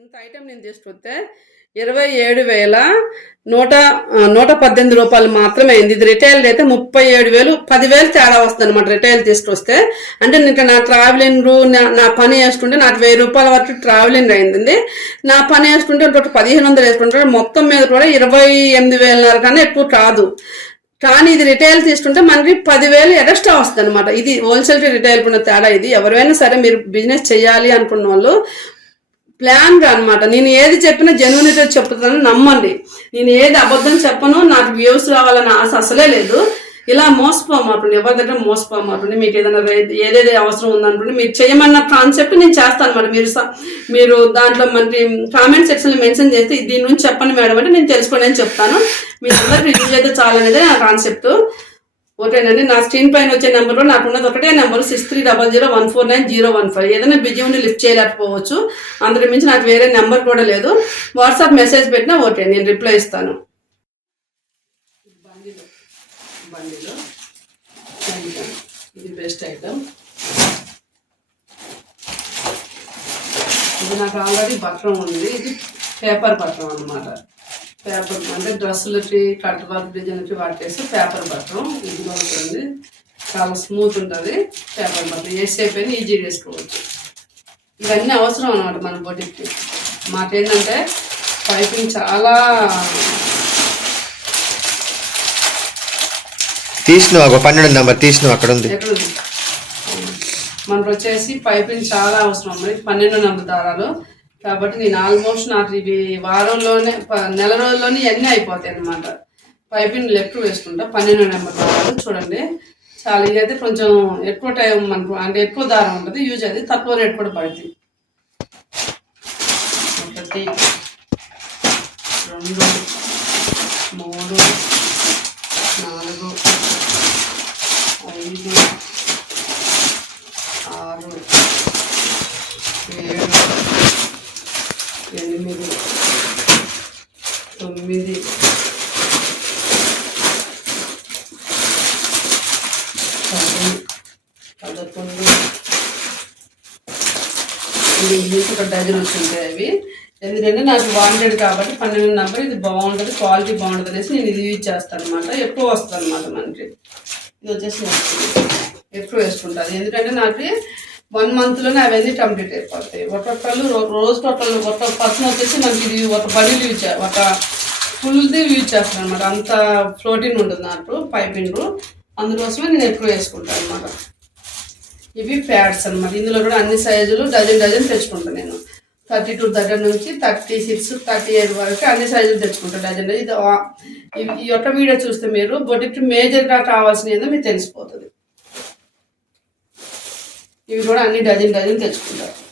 ఇంత ఐటెం నేను తీసుకొస్తే ఇరవై ఏడు వేల నూట నూట పద్దెనిమిది రూపాయలు మాత్రమే అయింది. ఇది రిటైల్ అయితే ముప్పై ఏడు వేలు పదివేలు తేడా వస్తుంది అనమాట రిటైల్ తీసుకొస్తే. అంటే ఇంకా నా ట్రావెలింగ్ నా- నా పని వేసుకుంటే నాకు వెయ్యి రూపాయల వరకు ట్రావెలింగ్ అయింది నా పని వేసుకుంటే ఇంకొక పదిహేను వందలు వేసుకుంటే మొత్తం మీద కూడా ఇరవై ఎనిమిది వేలన్నర కన్నా ఎక్కువ కాదు. కానీ ఇది రిటైల్ తీసుకుంటే మనకి పదివేలు ఎక్స్ట్రా వస్తుంది అనమాట ఇది హోల్సేల్ రిటైల్ ఉన్న తేడా ఇది. ఎవరైనా సరే మీరు బిజినెస్ చేయాలి అనుకున్న వాళ్ళు ప్లాన్గా అనమాట నేను ఏది చెప్పినా జెన్యునిటీ చెప్తాను నమ్మండి. నేను ఏది అబద్ధం చెప్పను నాకు వ్యూస్ రావాలన్న ఆశ అసలే లేదు. ఇలా మోసపోమాటండి ఎవరి దగ్గర మోసపోమాటండి మీకు ఏదైనా రే- ఏదేది అవసరం ఉందనుకోండి మీరు చేయమన్న కాన్సెప్ట్ నేను చేస్తాను అనమాట మీరు స- మీరు దాంట్లో మనకి కామెంట్ సెక్షన్ మెన్షన్ చేస్తే దీని నుంచి చెప్పండి మేడం అంటే నేను తెలుసుకోండి అని చెప్తాను. మీ అందరికి యూజ్ అయితే చాలనేదే నా కాన్సెప్ట్. ఓకేనండి నా స్క్రీన్ పైన వచ్చే నెంబర్ నాకు ఉన్నది ఒకటే number six three double zero one four nine zero one five. ఏదైనా బిజీ ఉండి లిఫ్ట్ చేయలేకపోవచ్చు. అందరి మించి నాకు వేరే నెంబర్ కూడా లేదు. వాట్సాప్ మెసేజ్ పెట్టినా ఓకే నేను రిప్లై ఇస్తాను. ఇది బెస్ట్ ఐటమ్ ఇది నాకు ఆల్రెడీ పత్రం ఉంది. ఇది పేపర్ పత్రం అన్నమాట. పేపర్ అంటే డ్రెస్సులకి కట్ వర్క్ డిజైన్కి వాటేసి పేపర్ పత్రం ఇది ఉంటుంది చాలా స్మూత్ ఉంటుంది పేపర్ పత్రం ఏ షేప్ అయినా ఈజీ చేసుకోవచ్చు. ఇవన్నీ అవసరం అన్నమాట మన బొటిక్కి. మాకేంటంటే పైపింగ్ చాలా తీసినావు ఒక పన్నెండు నెంబర్ తీసినావు అక్కడ ఉంది మనకు వచ్చేసి పైపింగ్ చాలా అవసరం. పన్నెండు నెంబర్ దారాలు. కాబట్టి నేను ఆల్మోస్ట్ నాకు ఇవి వారంలోనే ప- నెల రోజుల్లోనే ఇవన్నీ అయిపోతాయి అనమాట పైపింగ్ లెఫ్ట్ వేసుకుంటా పన్నెండు నెంబర్ దారాలు చూడండి. చాలా ఇదైతే కొంచెం ఎక్కువ టైం మనకు అంటే ఎక్కువ దారం ఉంటుంది యూజ్ అది తక్కువ రేట్ కూడా పడుతుంది ఒకటి రెండు మూడు నాలుగు ఐదు ఆరు ఏడు ఎనిమిది తొమ్మిది పది పదకొండు ఇది ఇంగ్లీష్ ఒక డజన్ వచ్చింటాయి అవి ఎందుకంటే నాకు వాంటెడ్ కాబట్టి పన్నెండు నంబర్ ఇది బాగుంటుంది క్వాలిటీ బాగుంటుంది అనేసి నేను ఇది యూజ్ చేస్తాను అనమాట ఎక్కువ వస్తుంది అనమాట మనకి. ఇది వచ్చేసి ఎక్కువ వేసుకుంటాను. ఎందుకంటే నాకు వన్ మంత్లోనే అవన్నీ కంప్లీట్ అయిపోతాయి. ఒక్కొక్కళ్ళు రోజు రోజుకి ఒక పర్సన్ వచ్చేసి మనకి ఇది ఒక బడీలు యూజ్ చే- ఒక ఫుల్ది యూజ్ చేస్తాను అనమాట అంత ప్రోటీన్ ఉంటుంది నాకు పైపింగ్ అందుకోసమే నేను ఎక్కువ వేసుకుంటాను అనమాట ఇవి ప్యాడ్స్ అన్నమాట. ఇందులో కూడా అన్ని సైజులు డజన్ డజన్ తెచ్చుకుంటాను నేను. థర్టీ టూ దగ్గర నుంచి థర్టీ సిక్స్ థర్టీ ఎయిట్ వరకు అన్ని సైజులు తెచ్చుకుంటాను డజన్ ఇది ఈ- యొక్క వీడియో చూస్తే మీరు బొటిక్ మేజర్గా కావాల్సిన ఏదో మీకు తెలిసిపోతుంది. ఇవి కూడా అన్ని డజన్ డజన్ తెచ్చుకుంటారు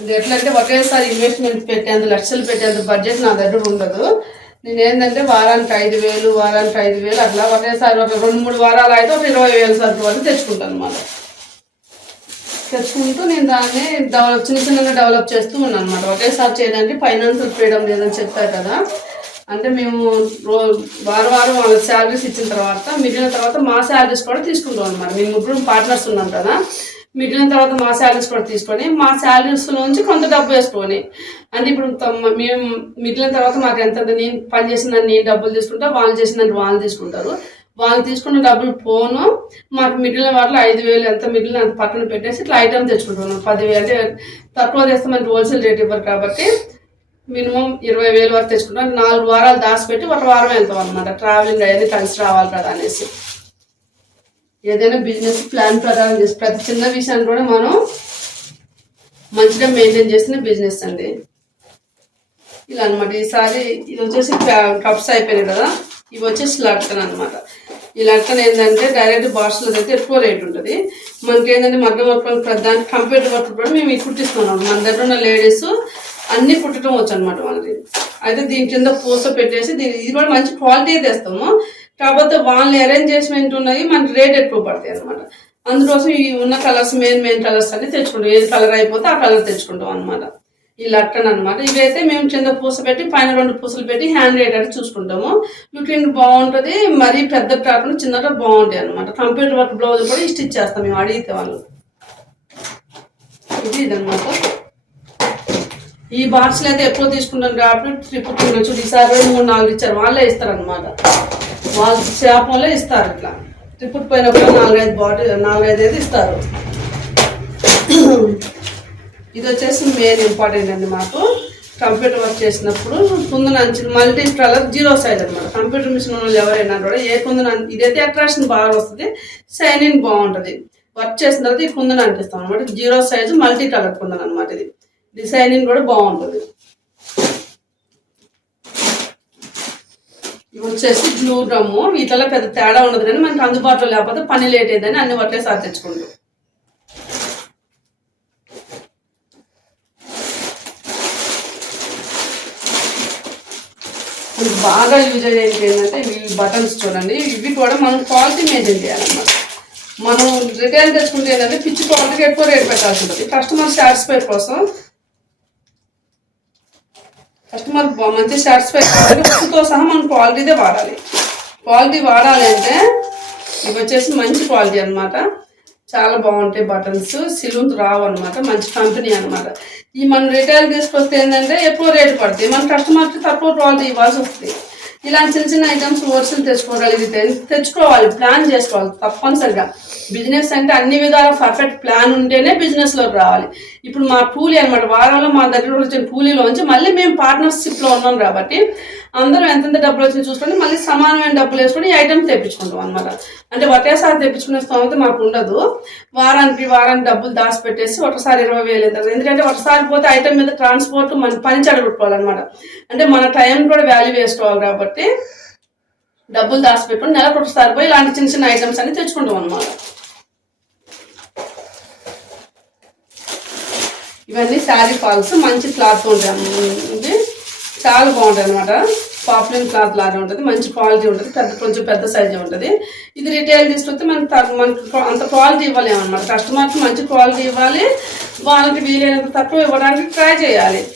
అంటే ఎట్లంటే ఒకేసారి ఇన్వెస్ట్మెంట్ పెట్టేంత లక్షలు పెట్టేంత బడ్జెట్ నా దగ్గర ఉండదు. నేను ఏంటంటే వారానికి ఐదు వేలు వారానికి ఐదు వేలు అట్లా ఒకేసారి ఒక రెండు మూడు వారాలు అయితే ఒక ఇరవై వేల సరుకు వరకు తెచ్చుకుంటాను అనమాట తెచ్చుకుంటూ నేను దాన్ని డెవలప్ చిన్న చిన్నగా డెవలప్ చేస్తూ ఉన్నాను అనమాట ఒకేసారి చేయడానికి ఫైనాన్షియల్ ఫ్రీడమ్ లేదని చెప్పారు కదా. అంటే మేము రో వారం వారం వాళ్ళ శాలరీస్ ఇచ్చిన తర్వాత మిగిలిన తర్వాత మా శాలరీస్ కూడా తీసుకుంటాం అనమాట మేము ముగ్గురు పార్ట్నర్స్ ఉన్నాం కదా. మిగిలిన తర్వాత మా శాలరీస్ కూడా తీసుకొని మా శాలరీస్ నుంచి కొంత డబ్బు వేసుకొని అంటే ఇప్పుడు మేము మిగిలిన తర్వాత మాకు ఎంత నేను పని చేసిందని నేను డబ్బులు తీసుకుంటా వాళ్ళు చేసిందని వాళ్ళు తీసుకుంటారు. వాళ్ళు తీసుకున్న డబ్బులు పోను. మాకు మిగిలిన వాటిలో ఐదు వేలు ఎంత మిగిలిన అంత పక్కన పెట్టేసి ఇట్లా ఐటమ్ తెచ్చుకుంటాను పదివేలు అంటే తక్కువ తెస్తే మనకి హోల్సేల్ రేట్ ఇవ్వరు కాబట్టి మినిమం ఇరవై వేలు వరకు తెచ్చుకుంటాం. నాలుగు వారాలు దాచిపెట్టి ఒక వారం వెళ్తాం అనమాట ట్రావెలింగ్ అనేది కలిసి రావాలి కదా అనేసి. ఏదైనా బిజినెస్ ప్లాన్ ప్రకారం చేసి ప్రతి చిన్న విషయాన్ని కూడా మనం మంచిగా మెయింటైన్ చేసిన బిజినెస్ అండి. ఇలా అనమాట ఈసారి ఇది వచ్చేసి కప్స్ అయిపోయినాయి కదా ఇవి వచ్చేసి లట్కన్ అనమాట ఈ లట్కన్ ఏంటంటే డైరెక్ట్ బాక్స్లో అయితే ఎక్కువ రేట్ ఉంటుంది. మనకి ఏంటంటే మగ్గం వర్క్ దానికి కంప్యూటర్ వర్క్ కూడా మేము ఇది కుట్టిస్తున్నాం మన దగ్గర ఉన్న లేడీస్ అన్ని కుట్టడం వచ్చు అనమాట మనకి అయితే దీని కింద పూస పెట్టేసి దీని ఇది కూడా మంచి క్వాలిటీ తెస్తాము. కాకపోతే వాళ్ళు అరేంజ్మెంట్ ఉన్నది మనకి రేట్ ఎక్కువ పడతాయి అనమాట అందుకోసం ఈ ఉన్న కలర్స్ మెయిన్ మెయిన్ కలర్స్ అన్ని తెచ్చుకుంటాం. ఏది కలర్ అయిపోతే ఆ కలర్ తెచ్చుకుంటాం అనమాట ఈ లట్టన్ అనమాట ఇవైతే మేము కింద పూస పెట్టి పైన రెండు పూసలు పెట్టి హ్యాండ్ రేట్ చూసుకుంటాము. లుకింగ్ బాగుంటుంది మరీ పెద్ద కాకుండా చిన్నగా బాగుంటాయి అనమాట కంప్యూటర్ వర్క్ బ్లౌజ్ కూడా స్టిచ్ చేస్తాం మేము అడిగితే వాళ్ళు. ఇది ఇదనమాట ఈ బాక్స్లు అయితే ఎక్కువ తీసుకుంటాం కాబట్టి ట్రిప్ తినొచ్చు ఈసారి మూడు నాలుగు ఇచ్చారు. వాళ్ళే ఇస్తారు అనమాట వాళ్ళ చేపలే ఇస్తారు ఇట్లా. ట్రిప్పుకి పోయినప్పుడు నాలుగైదు బాటిల్ నాలుగైదు అయితే ఇస్తారు. ఇది వచ్చేసి మెయిన్ ఇంపార్టెంట్ అండి మాకు. కంప్యూటర్ వర్క్ చేసినప్పుడు కుందన అంచు మల్టీ కలర్ జీరో సైజ్ అనమాట కంప్యూటర్ మిషన్ వాళ్ళు ఎవరైనా కూడా ఏ కుందన ఇదైతే అట్రాక్షన్ బాగా వస్తుంది సైనింగ్ బాగుంటుంది. వర్క్ చేసిన తర్వాత ఈ కుందన అంటిస్తాం అనమాట జీరో సైజ్ మల్టీ కలర్ కుందన అనమాట ఇది. డిజైనింగ్ కూడా బాగుంటుంది. ఇవి వచ్చేసి బ్లూ డ్రమ్ము వీటిలో పెద్ద తేడా ఉండదు కానీ మనకి అందుబాటులో లేకపోతే పని లేట్ అయిందని అన్ని ఒకేసారి తెచ్చుకుంటాం బాగా యూజ్ అయ్యేది ఏంటంటే ఇవి బటన్స్ చూడండి. ఇవి కూడా మనం క్వాలిటీ మెయింటైన్ చేయాలన్నమాట. మనం రిటైల్ తెచ్చుకుంటే ఏంటంటే పిచ్చి క్వాలిటీకి ఎక్కువ రేట్ పెట్టాల్సి ఉంటుంది. కస్టమర్ సాటిస్ఫై కోసం కస్టమర్ మంచి సాటిస్ఫై కావాలి ఉప్పుతో సహా మనం క్వాలిటీదే వాడాలి. క్వాలిటీ వాడాలి అంటే ఇవి వచ్చేసి మంచి క్వాలిటీ అనమాట చాలా బాగుంటాయి బటన్స్ సిలూన్ రావు అనమాట మంచి కంపెనీ అనమాట ఈ మనం రిటైల్ తీసుకొస్తే ఏంటంటే ఎక్కువ రేటు పడుతుంది మన కస్టమర్కి తక్కువ క్వాలిటీ ఇవ్వాల్సి వస్తుంది. ఇలాంటి చిన్న చిన్న ఐటమ్స్ హోల్సేల్ తెచ్చుకోగలిగితే తెచ్చుకోవాలి ప్లాన్ చేసుకోవాలి తప్పనిసరిగా. బిజినెస్ అంటే అన్ని విధాల పర్ఫెక్ట్ ప్లాన్ ఉంటేనే బిజినెస్లోకి రావాలి. ఇప్పుడు మా కూలీ అనమాట వారంలో మా దగ్గర వచ్చిన కూలీలోంచి మళ్ళీ మేము పార్ట్నర్షిప్లో ఉన్నాం కాబట్టి అందరం ఎంతెంత డబ్బులు వచ్చింది చూసుకొని మళ్ళీ సమానమైన డబ్బులు వేసుకొని ఈ ఐటమ్ తెప్పించుకుంటాం అనమాట అంటే ఒకేసారి తెప్పించుకునే స్తోమత మాకు ఉండదు. వారానికి వారానికి డబ్బులు దాచిపెట్టేసి ఒకసారి ఇరవై వేలు అవుతుంది ఎందుకంటే ఒకసారి పోతే ఐటమ్ మీద ట్రాన్స్పోర్ట్ మన పని చెడగొట్టుకోవాలన్నమాట అంటే మన టైం కూడా వాల్యూ వేసుకోవాలి కాబట్టి డబ్బులు దాచిపెట్టుకుని నెలకు ఒకసారి పోయి ఇలాంటి చిన్న చిన్న ఐటమ్స్ అన్ని తెచ్చుకుంటాం అనమాట ఇవన్నీ శారీ ఫాల్స్ మంచి క్లాత్ ఉంటాయి. చాలా బాగుంటుంది అనమాట పాపులర్ క్లాత్ లాగా ఉంటుంది మంచి క్వాలిటీ ఉంటుంది పెద్ద కొంచెం పెద్ద సైజు ఉంటుంది. ఇది రిటైల్ తీసుకొస్తే మనకి తక్కువ- మనకి అంత క్వాలిటీ ఇవ్వలేము అనమాట కస్టమర్కి మంచి క్వాలిటీ ఇవ్వాలి. వాళ్ళకి వీలైనంత తక్కువ ఇవ్వడానికి ట్రై చేయాలి.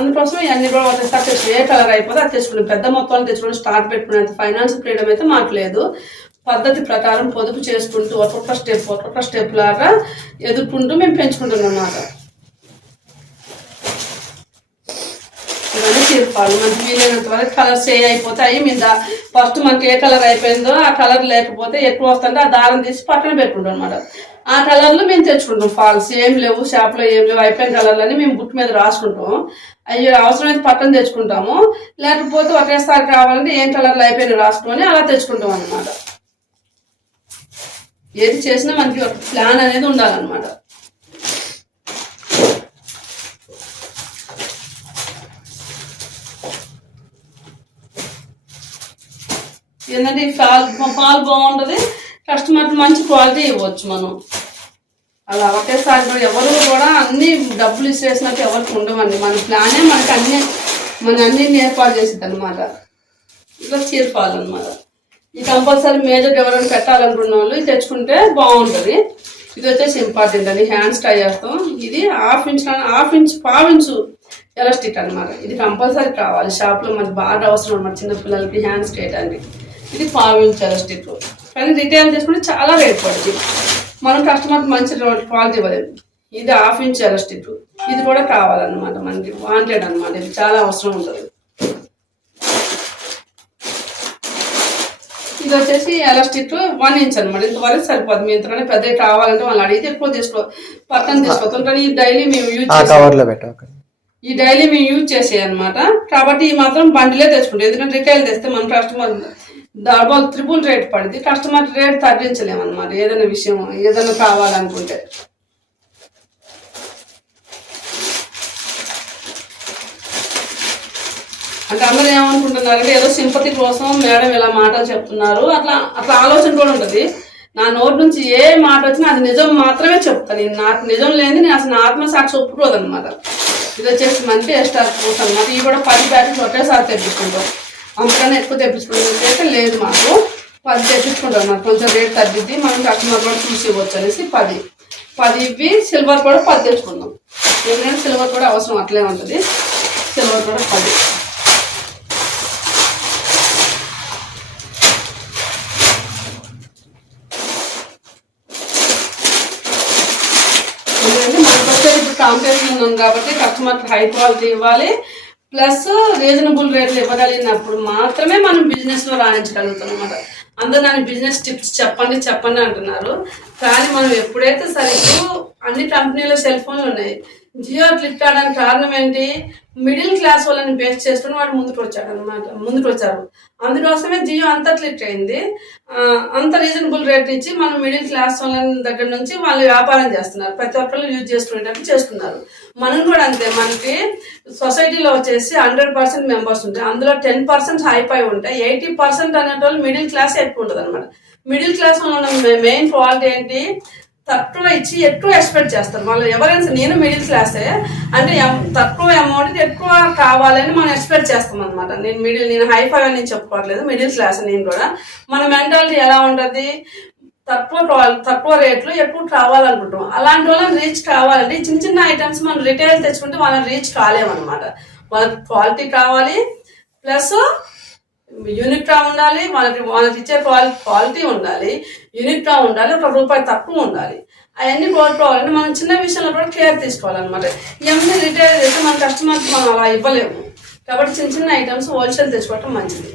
అందుకోసం ఇవన్నీ కూడా ఒకటి తెచ్చుకుని ఏ కలర్ అయిపోతే అది తెచ్చుకున్నాం. పెద్ద మొత్తాలు తెచ్చుకుని స్టార్ట్ పెట్టుకునేంత ఫైనాన్స్ ఫ్రీడమ్ అయితే మాకు లేదు. పద్ధతి ప్రకారం పొదుపు చేసుకుంటూ ఒక్కొక్క స్టెప్ ఒక్కొక్క స్టెప్ లాగా ఎదుర్కొంటూ మేము పెంచుకుంటున్నాం అన్నమాట. చెప్పాలి. మంచి మనకి వీలైనంత వరకు కలర్స్ ఏ అయిపోతాయి మీద ఫస్ట్ మనకి ఏ కలర్ అయిపోయిందో ఆ కలర్ లేకపోతే ఎక్కువ వస్తుంటే ఆ దారం తీసి పక్కన పెట్టుకుంటాం అనమాట ఆ కలర్లు మేము తెచ్చుకుంటాం. ఫాల్స్ ఏం లేవు షాప్లో ఏం లేవు అయిపోయిన కలర్లని మేము బుక్ మీద రాసుకుంటాం. అవి అవసరమైతే పక్కన తెచ్చుకుంటాము. లేకపోతే ఒకేసారి కావాలంటే ఏం కలర్లు అయిపోయినా రాసుకొని అలా తెచ్చుకుంటాం అనమాట ఏది చేసినా మనకి ఒక ప్లాన్ అనేది ఉండాలన్నమాట. ఏంటంటే పాలు పాలు బాగుంటుంది. కస్టమర్కి మంచి క్వాలిటీ ఇవ్వచ్చు మనం. అలా ఒకేసారి కూడా ఎవరు కూడా అన్ని డబ్బులు ఇచ్చేసినట్టు ఎవరికి ఉండవండి. మన ప్లానే మనకి అన్ని మన అన్ని ఏర్పాటు చేసిద్ది అనమాట ఇట్లా చీరపాలన్నమాట ఈ కంపల్సరీ మేజర్ ఎవరైనా పెట్టాలనుకున్న వాళ్ళు ఇది తెచ్చుకుంటే బాగుంటుంది. ఇది వచ్చేసి ఇంపార్టెంట్ అండి. హ్యాండ్స్ టై చేస్తాం. ఇది హాఫ్ ఇంచ్ హాఫ్ ఇంచ్ పావు ఇంచు ఎలాస్టిక్ అనమాట ఇది కంపల్సరీ కావాలి. షాప్లో మనకి బాగా అవసరం అనమాట చిన్నపిల్లలకి హ్యాండ్స్ చేయడానికి ఇది పావు ఇంచ్ ఎలాస్టిక్ కానీ రిటైల్ తీసుకుంటే చాలా రేట్ పడుతుంది మనం కస్టమర్కి మంచి క్వాలిటీ ఇవ్వలేదు ఇది హాఫ్ ఇంచ్ ఎలాస్టిక్ ఇది కూడా కావాలన్నమాట మనకి వాంటెడ్ అనమాట ఇది చాలా అవసరం ఉంటుంది. ఇది వచ్చేసి ఎలాస్టిక్ వన్ ఇంచ్ అనమాట ఇంతవరకు సరిపోదు. మీ ఇంతలోనే పెద్దవి కావాలంటే వాళ్ళు అడిగితే ఎక్కువ తీసుకో పక్కన తీసుకోవచ్చు కానీ ఈ డైలీ మేము యూజ్ ఈ డైలీ మేము యూజ్ చేసే అనమాట కాబట్టి ఈ మాత్రం బండిలే తెచ్చుకుంటాం. ఎందుకంటే రిటైల్ తెస్తే మన కస్టమర్ డబల్ త్రిబుల్ రేట్ పడింది. కస్టమర్ రేట్ తగ్గించలేమన్నమాట. ఏదైనా విషయం ఏదైనా కావాలనుకుంటే. అంటే అందరూ ఏమనుకుంటున్నారంటే ఏదో సింపతి కోసం మేడం ఇలా మాటలు చెప్తున్నారు. అట్లా అట్లా ఆలోచన కూడా ఉంటుంది. నా నోటి నుంచి ఏ మాట వచ్చినా అది నిజం మాత్రమే చెప్తాను నేను నాకు నిజం లేని నేను అసలు ఆత్మసాక్షి ఒప్పుకోదు అనమాట ఇది వచ్చేసి మంచి ఎస్టార్ కోసం. అనమాట ఇవి కూడా పది ప్యాకెట్లు ఒకేసారి తెప్పించుకుంటాం. అంతకన్నా ఎక్కువ తెప్పించుకునేది అయితే లేదు మాకు. పది తెప్పించుకుంటాం మాకు. కొంచెం రేట్ తగ్గిద్ది మనం కస్టమర్ కూడా చూసి ఇవ్వచ్చు అనేసి పది. పది ఇవి సిల్వర్ కూడా పది తెచ్చుకుందాం ఎందుకంటే సిల్వర్ కూడా అవసరం అట్లే ఉంటుంది. సిల్వర్ కూడా పది. ఎందుకంటే మనకు వచ్చేది ఇప్పుడు కాంపిటీషన్ ఉంది కాబట్టి కస్టమర్కి హై క్వాలిటీ ఇవ్వాలి. ప్లస్ రీజనబుల్ రేట్లు ఇవ్వగలిగినప్పుడు మాత్రమే మనం బిజినెస్లో రాణించగలుగుతాం అనమాట అందరూ నన్ను బిజినెస్ టిప్స్ చెప్పండి చెప్పండి అంటున్నారు. కానీ మనం ఎప్పుడైతే సరే ఇప్పుడు అన్ని కంపెనీలో సెల్ ఫోన్లు ఉన్నాయి. జియో క్లిక్ కావడానికి కారణం ఏంటి? మిడిల్ క్లాస్ వాళ్ళని బేస్ చేసుకుని వాడు ముందుకు వచ్చాడు అనమాట ముందుకు వచ్చారు. అందుకోసమే జియో అంత క్లిక్ అయింది. అంత రీజనబుల్ రేట్ ఇచ్చి మనం మిడిల్ క్లాస్ వాళ్ళ దగ్గర నుంచి వాళ్ళు వ్యాపారం చేస్తున్నారు. ప్రతి ఒక్కళ్ళు యూజ్ చేసుకునేటట్టు చేస్తున్నారు. మనం కూడా అంతే. మనకి సొసైటీలో వచ్చేసి హండ్రెడ్ పర్సెంట్ మెంబర్స్ ఉంటాయి. అందులో టెన్ పర్సెంట్ హైపై ఉంటాయి. ఎయిటీ పర్సెంట్ అనేటోళ్ళు మిడిల్ క్లాస్ ఎక్కువ ఉంటుంది అనమాట మిడిల్ క్లాస్ ఉన్న మెయిన్ ఫాల్ట్ ఏంటి? తక్కువ ఇచ్చి ఎక్కువ ఎక్స్పెక్ట్ చేస్తారు. వాళ్ళు ఎవరైనా నేను మిడిల్ క్లాసే అంటే ఎం- తక్కువ అమౌంట్ ఎక్కువ కావాలని మనం ఎక్స్పెక్ట్ చేస్తాం అనమాట నేను మిడిల్ నేను హై ఫైవ్ అని చెప్పుకోవట్లేదు మిడిల్ క్లాస్ నేను కూడా. మన మెంటాలిటీ ఎలా ఉంటుంది? తక్కువ తక్కువ రేట్లు ఎక్కువ కావాలనుకుంటాం. అలాంటి వాళ్ళని రీచ్ కావాలంటే చిన్న చిన్న ఐటమ్స్ మనం రిటైల్ తెచ్చుకుంటే వాళ్ళని రీచ్ కాలేమన్నమాట. వాళ్ళకి క్వాలిటీ కావాలి ప్లస్ యూనిట్గా ఉండాలి వాళ్ళకి వాళ్ళకి ఇచ్చే క్వాలి క్వాలిటీ ఉండాలి యూనిట్గా ఉండాలి ఒక రూపాయి తక్కువ ఉండాలి. అవన్నీ కోరుకోవాలంటే మనం చిన్న విషయంలో కూడా కేర్ తీసుకోవాలన్నమాట. ఇవన్నీ రిటైల్ చేస్తే మన కస్టమర్కి మనం అలా ఇవ్వలేము. కాబట్టి చిన్న చిన్న ఐటమ్స్ హోల్సేల్ తెచ్చుకోవటం మంచిది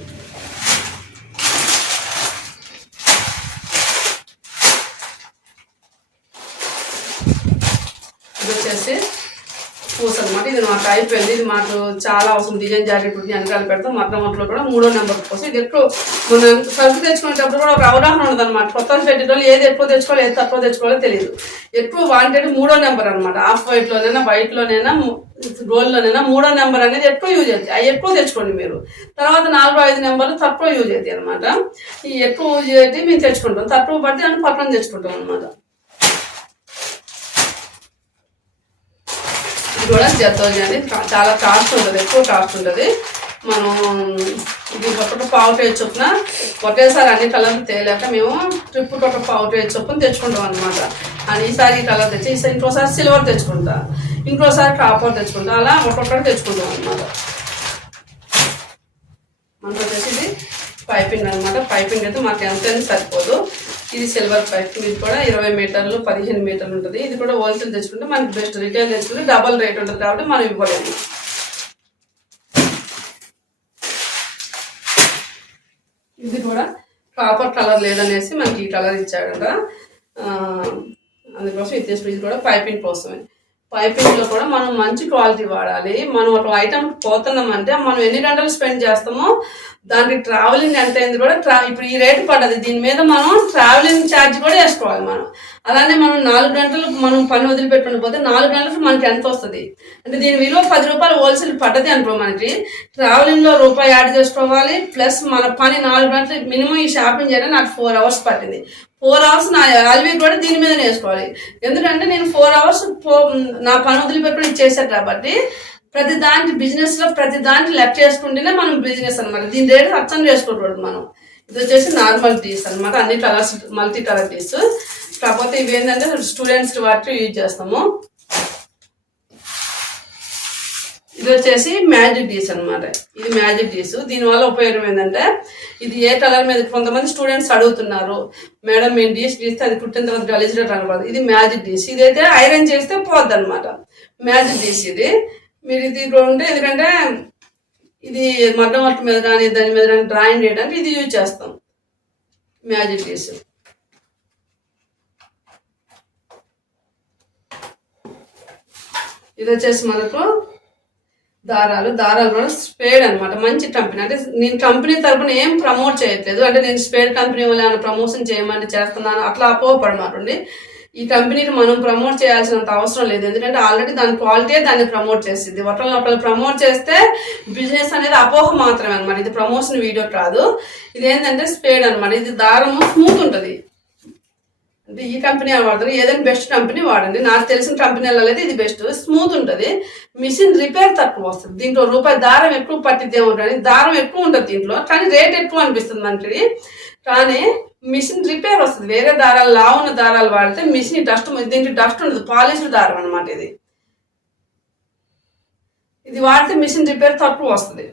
ఇది వచ్చేసి పూస అనమాట ఇది మాకు అయిపోయింది. ఇది మాకు చాలా అవసరం. డిజైన్ జాకెట్ కుట్టి వెనకాల పెడతాం. మొట్టమొదటిలో కూడా మూడో నెంబర్ కోసం. ఇది ఎక్కువ మనం సరుకు తెచ్చుకునేటప్పుడు కూడా ఒక అవగాహన ఉండదు అనమాట కొత్త పెట్టేటోళ్ళు ఏది ఎక్కువ తెచ్చుకోవాలి ఏది తక్కువ తెచ్చుకోవాలో తెలియదు. ఎక్కువ వాంటెడ్ మూడో నెంబర్ అనమాట ఆఫ్ వైట్లోనైనా వైట్లోనైనా గోల్డ్లోనైనా మూడో నెంబర్ అనేది ఎక్కువ యూజ్ అవుతుంది అవి ఎక్కువ తెచ్చుకోండి మీరు. తర్వాత నాలుగు ఐదు నెంబర్లు తక్కువ యూజ్ అవుతాయి అనమాట ఈ ఎక్కువ యూజ్ అయితే మేము తెచ్చుకుంటాం. తక్కువ పడితే అని పక్కన తెచ్చుకుంటాం అనమాట కూడా జతోజీ చాలా కాస్ట్ ఉంటుంది ఎక్కువ కాస్ట్ ఉంటుంది. మనం ఇది ఒకటి పావు కేజీ చొప్పున ఒకేసారి అన్ని కలర్లు తేలేక మేము ట్రిప్పుకి ఒక పావు కేజీ చొప్పున తెచ్చుకుంటాం అనమాట అని ఈసారి ఈ కలర్ తెచ్చి ఈసారి ఇంకోసారి సిల్వర్ తెచ్చుకుంటా. ఇంకోసారి కాపర్ తెచ్చుకుంటా. అలా ఒక్కొక్కటి తెచ్చుకుంటాం అనమాట మనకు వచ్చేసి ఇది పైపింగ్ అనమాట పైపింగ్ అయితే మాకు ఎంత సరిపోదు. ఇది సిల్వర్ పైప్. ఇది కూడా ఇరవై మీటర్లు పదిహేను మీటర్లు ఉంటుంది. ఇది కూడా హోల్సేల్ తెచ్చుకుంటే మనకి బెస్ట్ రిటైల్ తెచ్చుకుంటే డబల్ రేట్ ఉంటుంది కాబట్టి మనం ఇవ్వలేము. ఇది కూడా కాపర్ కలర్ లేదనేసి మనకి ఈ కలర్ ఇచ్చాడంట. అందుకోసం ఇది తీసుకుని ఇది కూడా పైపింగ్ కోసమే. పైపింగ్లో కూడా మనం మంచి క్వాలిటీ వాడాలి. మనం ఒక ఐటమ్ పోతున్నామంటే మనం ఎన్ని గంటలు స్పెండ్ చేస్తామో దానికి ట్రావెలింగ్ ఎంత అయింది కూడా ట్రా ఇప్పుడు ఈ రేటు పడదు దీని మీద మనం ట్రావెలింగ్ ఛార్జ్ కూడా వేసుకోవాలి మనం. అలానే మనం నాలుగు గంటలు మనం పని వదిలిపెట్టుకుని పోతే నాలుగు గంటలకు మనకి ఎంత వస్తుంది? అంటే దీని విలువ పది రూపాయలు హోల్సేల్ పడ్డది అనుకో మనకి. ట్రావెలింగ్లో రూపాయి యాడ్ చేసుకోవాలి. ప్లస్ మన పని నాలుగు గంటలు మినిమం ఈ షాపింగ్ చేయడానికి నాకు ఫోర్ అవర్స్ పట్టింది. ఫోర్ అవర్స్ నా అల్వీ కూడా దీని మీద వేసుకోవాలి. ఎందుకంటే నేను ఫోర్ అవర్స్ నా పని వదిలిపెట్టుకుని ఇచ్చేసాను కాబట్టి ప్రతి దానికి బిజినెస్లో ప్రతి దానికి లెఫ్ట్ చేసుకుంటేనే మనం బిజినెస్ అనమాట దీని రేట్ అర్థం చేసుకోకూడదు మనం. ఇది వచ్చేసి నార్మల్ టీస్ అనమాట అన్ని కలర్స్ మల్టీ కలర్ టీస్ కాకపోతే ఇవి ఏంటంటే స్టూడెంట్స్ వాటి యూజ్ చేస్తాము. ఇది వచ్చేసి మ్యాజిక్ డీస్ అన్నమాట. ఇది మ్యాజిక్ డీస్. దీనివల్ల ఉపయోగం ఏంటంటే ఇది ఏ కలర్ మీద కొంతమంది స్టూడెంట్స్ అడుగుతున్నారు మేడం మేము డీస్ గీస్తే అది కుట్టిన తర్వాత గలీజ్గా కనపడదు ఇది మ్యాజిక్ డీస్. ఇదైతే ఐరన్ చేస్తే పోద్ది అనమాట మ్యాజిక్ డీస్ ఇది. మీరు ఇది ఉంటే ఎందుకంటే ఇది మడ్డ వర్క్ మీద కానీ దాని మీద కానీ డ్రాయింగ్ చేయడానికి ఇది యూజ్ చేస్తాం. మ్యాజిక్ డీస్. ఇది వచ్చేసి మనకు దారాలు దారాలు కూడా స్పేడ్ అనమాట మంచి కంపెనీ అంటే నేను కంపెనీ తరపున ఏం ప్రమోట్ చేయట్లేదు. అంటే నేను స్పేడ్ కంపెనీ వల్ల ప్రమోషన్ చేయమని చేస్తున్నాను. అట్లా అపోహపడమాటండి ఈ కంపెనీకి మనం ప్రమోట్ చేయాల్సినంత అవసరం లేదు. ఎందుకంటే ఆల్రెడీ దాని క్వాలిటీ దాన్ని ప్రమోట్ చేసింది. ఒకళ్ళని ఒకళ్ళు ప్రమోట్ చేస్తే బిజినెస్ అనేది అపోహ మాత్రమే అనమాట ఇది ప్రమోషన్ వీడియో కాదు. ఇది ఏంటంటే స్పేడ్ అనమాట ఇది దారము స్మూత్ ఉంటుంది. అంటే ఈ కంపెనీ వాడతారు ఏదైనా బెస్ట్ కంపెనీ వాడండి. నాకు తెలిసిన కంపెనీలలో అయితే ఇది బెస్ట్ స్మూత్ ఉంటుంది. మిషన్ రిపేర్ తక్కువ వస్తుంది. దీంట్లో రూపాయి దారం ఎక్కువ పట్టిద్దే ఉంటుంది దారం ఎక్కువ ఉంటుంది దీంట్లో కానీ రేట్ ఎక్కువ అనిపిస్తుంది మనకి కానీ మిషన్ రిపేర్ వస్తుంది. వేరే దారాలు లావున్న దారాలు వాడితే మిషన్ డస్ట్ దీంట్లో డస్ట్ ఉండదు. పాలిష్డ్ దారం అనమాట ఇది. ఇది వాడితే మిషన్ రిపేర్ తక్కువ వస్తుంది.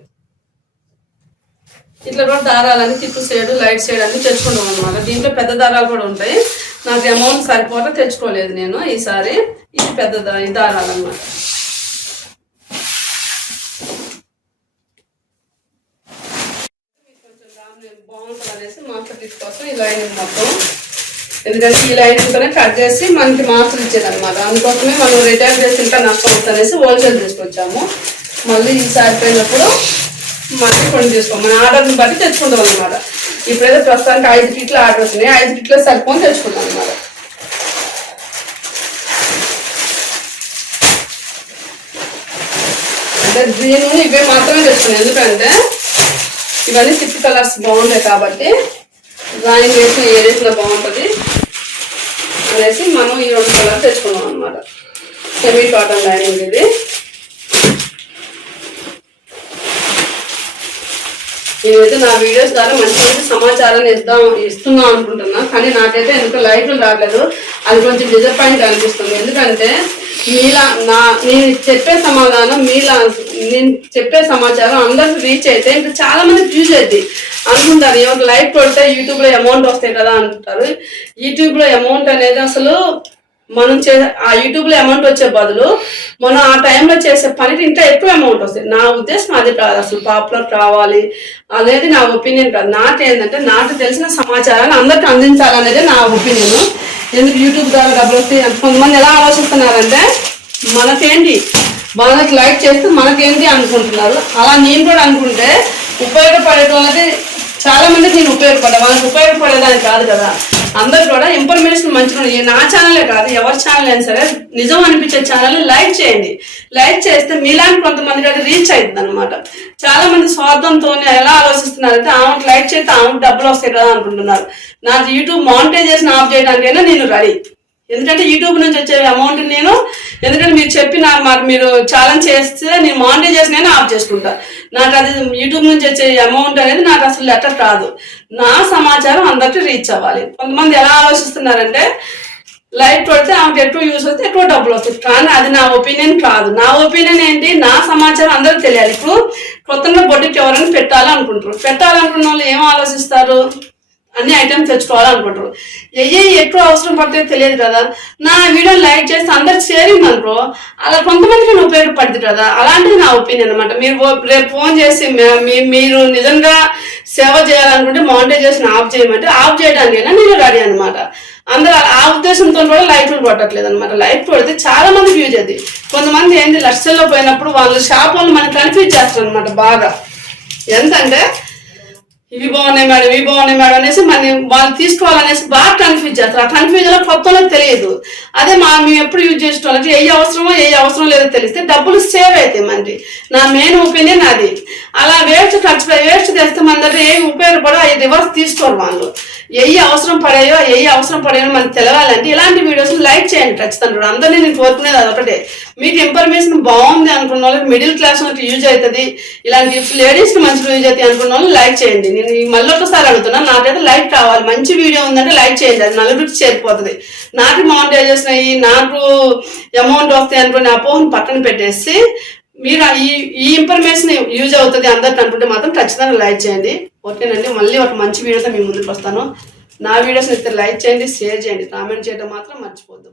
ఇట్లా కూడా దారాలని తిప్పు సైడ్ లైట్ సైడ్ అని తెచ్చుకుంటాం అనమాట దీంట్లో పెద్ద దారాలు కూడా ఉంటాయి. నాకు అమౌంట్ సరిపోక తెచ్చుకోలేదు నేను ఈసారి. ఇది పెద్ద దారాలన్నమాట బాగుంటుంది అనేసి మాస్టర్ ఈ లైన్ కూడా ఎందుకంటే ఈ కట్ చేసి మనకి మాస్టర్ ఇచ్చేదన్నమాట. అందుకోసమే మనం రిటైర్ చేసి ఇంకా నష్టం అనేసి హోల్సేల్ తీసుకొచ్చాము. మళ్ళీ ఈ సారి పోయినప్పుడు మళ్ళీ కొన్ని తీసుకోము మన ఆర్డర్ని బట్టి తెచ్చుకుంటాం అనమాట ఇప్పుడైతే ప్రస్తుతానికి ఐదు కిట్లు ఆర్డర్ వచ్చినాయి. ఐదు కిట్లో సరిపోని తెచ్చుకుంటాం అనమాట అంటే గ్రీన్ ఇవే మాత్రమే తెచ్చుకున్నాను ఎందుకంటే ఇవన్నీ సిక్స్ కలర్స్ బాగుంటాయి కాబట్టి డ్రాయింగ్ వేసిన ఏ రేట్లో బాగుంటుంది అనేసి మనం ఈ రెండు కలర్ తెచ్చుకున్నాం అనమాట సెమీ కాటన్ లైనింగ్ ఇది. నేనైతే నా వీడియోస్ ద్వారా మంచి మంచి సమాచారాన్ని ఇద్దాం ఇస్తున్నాం అనుకుంటున్నా. కానీ నాకైతే ఎందుకు లైట్లు రాలేదు అది కొంచెం డిజపాయింట్ అనిపిస్తుంది. ఎందుకంటే మీలా నా నేను చెప్పే సమాధానం మీలా నేను చెప్పే సమాచారం అందరికి రీచ్ అయితే ఇంకా చాలా మంది యూజ్ అవుతుంది అనుకుంటారు. ఏమంటే లైట్ కొడితే యూట్యూబ్లో అమౌంట్ వస్తాయి కదా అంటారు. యూట్యూబ్లో అమౌంట్ అనేది అసలు మనం చే ఆ యూట్యూబ్లో అమౌంట్ వచ్చే బదులు మనం ఆ టైంలో చేసే పనికి ఇంకా ఎక్కువ అమౌంట్ వస్తుంది నా ఉద్దేశం అది కాదు. అసలు పాపులర్ కావాలి అనేది నా ఒపీనియన్ కాదు. నాకు ఏంటంటే నాకు తెలిసిన సమాచారాన్ని అందరికి అందించాలనేది నా ఒపీనియన్ ఎందుకు యూట్యూబ్ ద్వారా డబ్బులు వస్తే కొంతమంది ఎలా ఆలోచిస్తున్నారంటే మనకేంటి? వాళ్ళకి లైక్ చేస్తే మనకేంటి అనుకుంటున్నారు? అలా నేను కూడా అనుకుంటే ఉపయోగపడేటోళ్ళకి చాలా మందికి నేను ఉపయోగపడ్డా. వాళ్ళకి ఉపయోగపడేదానికి కాదు కదా. అందరు కూడా ఇన్ఫర్మేషన్ మంచిగా ఉంది. నా ఛానలే కాదు ఎవరి ఛానల్ అయినా సరే నిజం అనిపించే ఛానల్ లైక్ చేయండి. లైక్ చేస్తే మీలాంటి కొంతమందికి అది రీచ్ అవుతుంది అనమాట చాలా మంది స్వార్థంతో ఎలా ఆలోచిస్తున్నారంటే ఆమెకు లైక్ చేస్తే ఆమెకు డబ్బులు వస్తాయి కదా అనుకుంటున్నారు. నాకు యూట్యూబ్ మానిటైజేషన్ ఆఫ్ చేయడానికైనా నేను రెడీ ఎందుకంటే యూట్యూబ్ నుంచి వచ్చే అమౌంట్ నేను ఎందుకంటే మీరు చెప్పిన మరి మీరు ఛాలెంజ్ చేస్తే నేను మానిటైజేషన్ అయినా ఆఫ్ చేసుకుంటా. నాకు అది యూట్యూబ్ నుంచి వచ్చే అమౌంట్ అనేది నాకు అసలు లెటర్ కాదు నా సమాచారం అందరికీ రీచ్ అవ్వాలి. కొంతమంది ఎలా ఆలోచిస్తున్నారంటే లైట్ పడితే ఆమెకు ఎక్కువ యూస్ అవుతే ఎక్కువ డబ్బులు వస్తుంది కానీ అది నా ఒపీనియన్ కాదు. నా ఒపీనియన్ ఏంటి? నా సమాచారం అందరూ తెలియాలి. ఇప్పుడు కొత్తగా బొడ్డుకి ఎవరైనా పెట్టాలి అనుకుంటారు పెట్టాలనుకున్న వాళ్ళు ఏం ఆలోచిస్తారు? అన్ని ఐటమ్స్ తెచ్చుకోవాలనుకుంటారు. ఏ ఎక్కువ అవసరం పడితే తెలియదు కదా. నా వీడియో లైక్ చేస్తే అందరు షేరింగ్ అనుకో అలా కొంతమందికి ఉపయోగపడుతుంది కదా. అలాంటిది నా ఒపీనియన్ అనమాట మీరు రేపు ఫోన్ చేసి మే- మీ- మీరు నిజంగా సేవ చేయాలనుకుంటే మానిటైజేషన్ ఆఫ్ చేయమంటే ఆఫ్ చేయడానికైనా నేను రెడీ అనమాట అందరూ ఆ- ఉద్దేశంతో కూడా లైట్లు కొట్టట్లేదు అనమాట లైట్ కొడితే చాలా మంది యూజ్ అవుతుంది కొంతమంది ఏంది లక్షల్లో పోయినప్పుడు వాళ్ళు షాప్ వాళ్ళు మనకి కన్ఫ్యూజ్ చేస్తారు అనమాట బాగా. ఎంతంటే ఇవి బాగున్నాయి మేడం ఇవి బాగున్నాయి మేడం అనేసి మన వాళ్ళు తీసుకోవాలనేసి బాగా కన్ఫ్యూజ్ చేస్తారు. ఆ కన్ఫ్యూజన్లో కొత్తలో కొత్త వాళ్ళకి తెలియదు. అదే మా మేము ఎప్పుడు యూజ్ చేసుకోవాలంటే ఏ అవసరమో ఏ అవసరం లేదో తెలిస్తే డబ్బులు సేవ్ అవుతాయి మనకి నా మెయిన్ ఒపీనియన్ అది. అలా వేస్ట్ ఖర్చు వేస్ట్ తెస్తే మన దగ్గర ఏమి ఉపయోగపడో అవి రివర్స్ తీసుకోరు వాళ్ళు. ఏ అవసరం పడాయో ఏ అవసరం పడాయో మనకు తెలవాలంటే ఇలాంటి వీడియోస్ లైక్ చేయండి ఖచ్చితంగా. అందరినీ నేను కోరుకునేది అదొకటే. మీకు ఇన్ఫర్మేషన్ బాగుంది అనుకున్న వాళ్ళకి మిడిల్ క్లాస్ వాళ్ళకి యూజ్ అవుతుంది. ఇలాంటి లేడీస్కి మంచిగా యూజ్ అవుతాయి అనుకున్న వాళ్ళు లైక్ చేయండి. నేను మళ్ళీ ఒకసారి అడుగుతున్నా నాకైతే లైక్ కావాలి. మంచి వీడియో ఉందంటే లైక్ చేయండి. అది నలుగురికి చేరిపోతుంది. నాకు మానిటైజేషన్ అయ్యి నాకు అమౌంట్ వస్తాయి అనుకునే అపోహను పక్కన పెట్టేసి మీరు ఈ ఈ ఇన్ఫర్మేషన్ యూజ్ అవుతుంది అందరికి అనుకుంటే మాత్రం ఖచ్చితంగా లైక్ చేయండి. ఓకేనండి మళ్ళీ ఒక మంచి వీడియోతో మీ ముందుకు వస్తాను. నా వీడియోస్ అయితే లైక్ చేయండి షేర్ చేయండి కామెంట్ చేయడం మాత్రం మర్చిపోద్దు